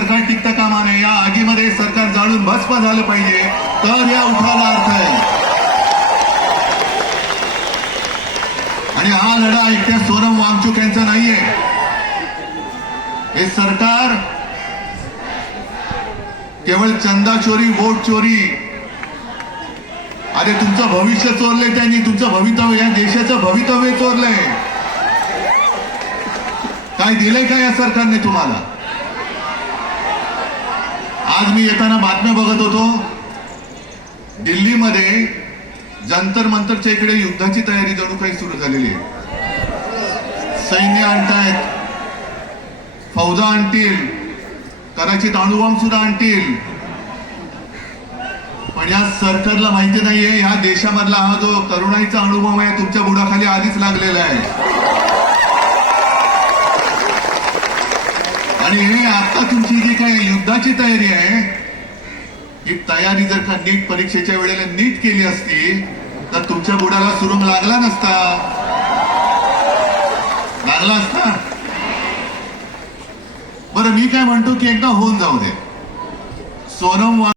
सरकार टिकता कामा नये, या आगीमध्ये सरकार जाळून भस्म झालं पाहिजे, तर या उठावाला अर्थ आहे. आणि हा लढा एकट्या सोनम वांगचुक यांचा नाहीये. हे सरकार केवळ चंदा चोरी, वोट चोरी, अरे तुमचं भविष्य चोरलंय त्यांनी, तुमचं भवितव्य, या देशाचं भवितव्य चोरलंय. काय दिलंय का या सरकारने तुम्हाला? आज मी येताना बातम्या बघत होतो, दिल्लीमध्ये जंतर मंतरच्या इकडे युद्धाची तयारी जणू काही सुरू झालेली आहे. सैन्य आणतायत, फौजा आणतील, कदाचित अणुबॉम्ब सुद्धा आणतील. पण या सरकारला माहिती नाहीये, या देशामधला हा जो तरुणाईचा अणुबॉम्ब आहे तुमच्या बुडाखाली आधीच लागलेला आहे. आणि हे आता तुमची जी काही युद्धाची तयारी आहे, ही तयारी जर का नीट परीक्षेच्या वेळेला नीट केली असती तर तुमच्या बुडाला सुरुंग लागला नसता, लागला असता. बरं, मी काय म्हणतो की एकदा होऊन जाऊ दे. सोनम